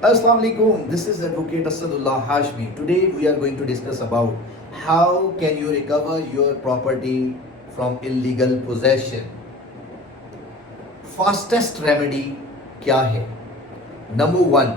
Assalamu alaikum. This is Advocate Asadullah Hashmi. Today we are going to discuss about how can you recover your property from illegal possession. Fastest remedy क्या है? Number one,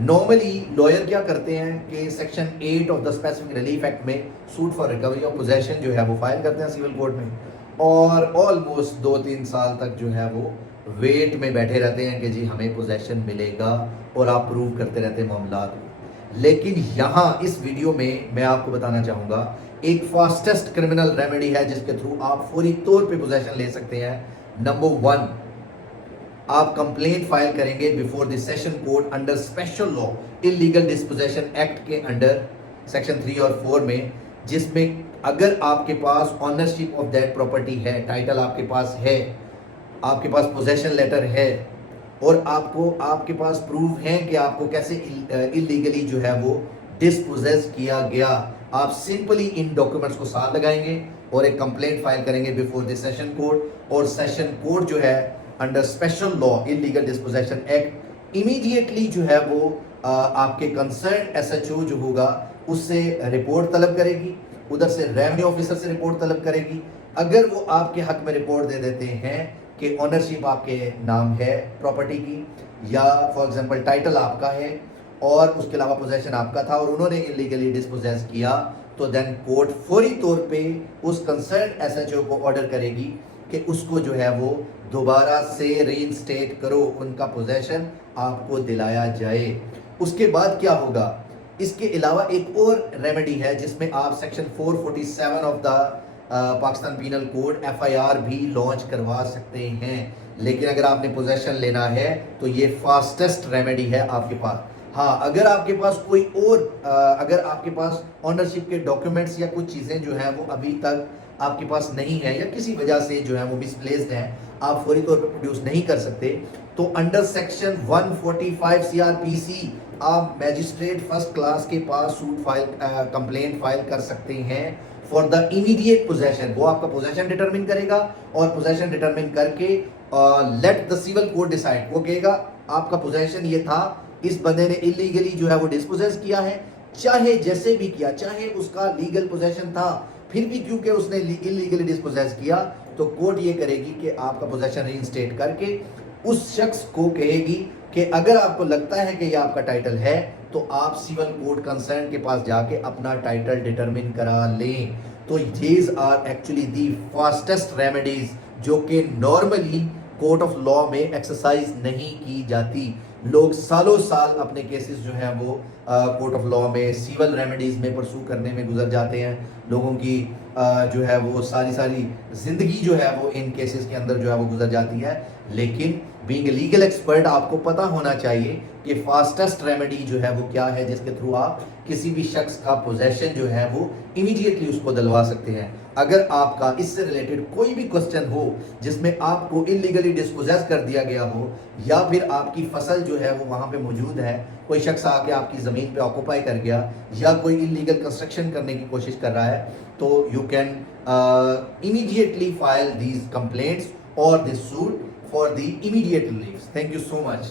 normally lawyer क्या करते हैं कि section 8 of the specific relief act में suit for recovery of possession जो है वो फाइल करते हैं सिविल कोर्ट में, और ऑलमोस्ट 2-3 साल तक जो है वो वेट में बैठे रहते हैं कि जी हमें पोजेशन मिलेगा, और आप प्रूव करते रहते हैं मामला को। लेकिन यहाँ इस वीडियो में मैं आपको बताना चाहूँगा एक फास्टेस्ट क्रिमिनल रेमेडी है जिसके थ्रू आप फौरी तौर पे पोजेशन ले सकते हैं। नंबर वन, आप कंप्लेंट फाइल करेंगे before the session court under special law illegal disposition act के अंडर सेक्शन 3 और 4 में, जिसमें अगर आपके पास ऑनरशिप ऑफ दैट प्रॉपर्टी है, टाइटल आपके पास है, आपके पास पोजेशन लेटर है, और आपके पास प्रूफ है कि आपको कैसे इलीगली जो है वो डिस्पोजेस किया गया, आप सिंपली इन डॉक्यूमेंट्स को साथ लगाएंगे और एक कंप्लेंट फाइल करेंगे बिफोर द सेशन कोर्ट, और सेशन कोर्ट जो है under special law illegal disposition act immediately जो है वो आपके कंसर्न एसएचओ जो होगा उससे रिपोर्ट तलब करेगी, उधर से रेवेन्यू ऑफिसर से रिपोर्ट तलब करेगी। अगर वो आपके हक में रिपोर्ट दे देते हैं कि ओनरशिप आपके नाम है प्रॉपर्टी की, या फॉर एग्जांपल टाइटल आपका है और उसके अलावा पोजेशन आपका था और उन्होंने इलीगली डिस्पोजेस किया, तो देन कोर्ट फौरी तौर पे उस कंसर्न एसएचओ को ऑर्डर करेगी कि उसको जो है वो दोबारा से रीइंस्टेट करो, उनका पोजेशन आपको दिलाया जाए। उसके बाद क्या होगा, इसके अलावा एक और रेमेडी है जिसमें आप section 447 of the Pakistan penal code FIR भी लॉन्च करवा सकते हैं। लेकिन अगर आपने पोजेशन लेना है तो ये फास्टेस्ट रेमेडी है आपके पास। हाँ, अगर आपके पास कोई और अगर आपके पास ऑनरशिप के डॉक्यूमेंट्स या कुछ चीज़ें जो हैं वो अभी तक आपके पास नहीं है या किसी वजह से जो है वो मिसप्लेस्ड हैं, आप फौरी तौर पर प्रोड्यूस नहीं कर सकते, तो अंडर सेक्शन 145 सीआरपीसी आप मैजिस्ट्रेट फर्स्ट क्लास के पास सूट फाइल कंप्लेंट फाइल कर सकते हैं फॉर द इमीडिएट पोजेशन। वो आपका पोजेशन डिटरमिन करेगा और पोजेशन डिटरमिन करके let the civil court decide. वो कहेगा आपका पोजेशन ये था, इस बंदे ने इलीगली जो है वो डिस्पोजेस किया है, चाहे जैसे भी किया, चाहे उसका लीगल पोजेशन था, फिर भी क्योंकि उसने इलीगली डिस्पोजेस किया, तो कोर्ट ये करेगी कि आपका पोजेशन रीइंस्टेट करके उस शख्स को कहेगी कि अगर आपको लगता है कि ये आपका टाइटल है तो आप सिविल कोर्ट कंसर्न के पास जाके अपना टाइटल डिटरमिन करा लें। तो these are actually the fastest remedies जो कि नॉर्मली कोर्ट ऑफ लॉ में एक्सरसाइज नहीं की जाती। लोग सालों साल अपने केसेस जो है वो कोर्ट ऑफ लॉ में सिविल रेमेडीज में परसू करने में गुजर जाते हैं। लोगों की जो है वो सारी जिंदगी जो है वो इन केसेस के अंदर जो है वो गुजर जाती है। लेकिन बीइंग ए लीगल एक्सपर्ट आपको पता होना चाहिए कि फास्टेस्ट रेमेडी जो है वो क्या है जिसके थ्रू आप किसी भी शख्स का पोजेशन जो है वो इमीडिएटली उसको दिलवा सकते हैं। अगर आपका इससे रिलेटेड कोई भी क्वेश्चन हो जिसमें आपको इलीगली डिस्पोजेस कर दिया गया हो, या फिर आपकी फसल जो है वो वहाँ पे मौजूद है, कोई शख्स आके आपकी ज़मीन पे ऑक्यूपाई कर गया, या कोई इलीगल कंस्ट्रक्शन करने की कोशिश कर रहा है, तो you can immediately file these complaints और this suit for the immediate relief. Thank you so much.